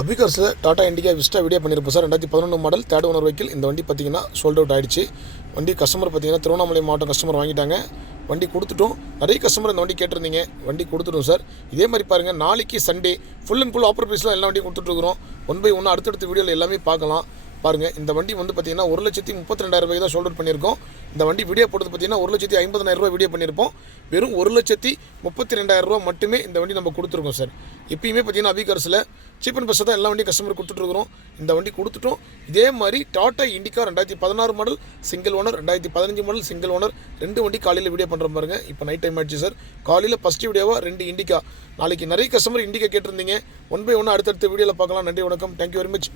அபிகர்ஸில் Tata Indica Vista video பண்ணியிருப்போம் sir. ரெண்டாயிரத்தி பதினொன்று மாடல் தேர்ட் ஓனர் வெஹிக்கிள். இந்த வண்டி பார்த்தீங்கன்னா சோல்ட் அவுட் ஆயிடுச்சு. வண்டி கஸ்டமர் பார்த்தீங்கன்னா திருவண்ணாமலை மாவட்டம் கஸ்டமர் வாங்கிட்டாங்க. வண்டி கொடுத்துட்டோம். நிறைய கஸ்டமர் இந்த வண்டி கேட்டிருந்தீங்க. வண்டி கொடுத்துட்டோம் சார். இதே மாதிரி பாருங்கள் நாளைக்கு Sunday full and full offer ப்ரைஸில் எல்லா வண்டியும் கொடுத்துட்ருக்குறோம் ஒன் பை ஒன்று அடுத்தடுத்த வீடியோவில் எல்லாமே பார்க்கலாம். பாருங்கள் இந்த வண்டி வந்து பார்த்தீங்கன்னா ஒரு லட்சத்தி முப்பத்தி ரெண்டாயிரம் ரூபாய் தான் ஷோல்டர் பண்ணியிருக்கோம். இந்த வண்டி வீடியோ போட்டது பார்த்தீங்கன்னா ஒரு லட்சத்தி ஐம்பதாயிரம் ரூபாய் வீடியோ பண்ணியிருப்போம். வெறும் ஒரு லட்சத்தி முப்பத்தி ரெண்டாயிரம் மட்டுமே இந்த வண்டி நம்ம கொடுத்துருக்கோம் சார். எப்பயுமே பார்த்தீங்கன்னா அபிகரசில் சீப் அண்ட் பெஸ்ட்டாக தான் எல்லா வண்டியும் கஸ்டமர் கொடுத்துட்ருக்குறோம். இந்த வண்டி கொடுத்துட்டோம். இதே மாதிரி டாடா இண்டிகா ரெண்டாயிரத்தி பதினாறு மாடல் சிங்கிள் ஓனர் ரெண்டாயிரத்தி பதினஞ்சு மாடல் சிங்கிள் ஓனர் ரெண்டு வண்டி காலையில் வீடியோ பண்ணுற பாருங்க. இப்போ நைட் டைம் ஆயிடுச்சு சார். காலையில் ஃபஸ்ட் வீடியோவாக ரெண்டு இண்டிகா நாளைக்கு நிறைய கஸ்டமர் இண்டிகா கேட்டிருந்தீங்க. ஒன் பை ஒன்று அடுத்தடுத்த வீடியோவில் பார்க்கலாம். நன்றி வணக்கம். Thank you very much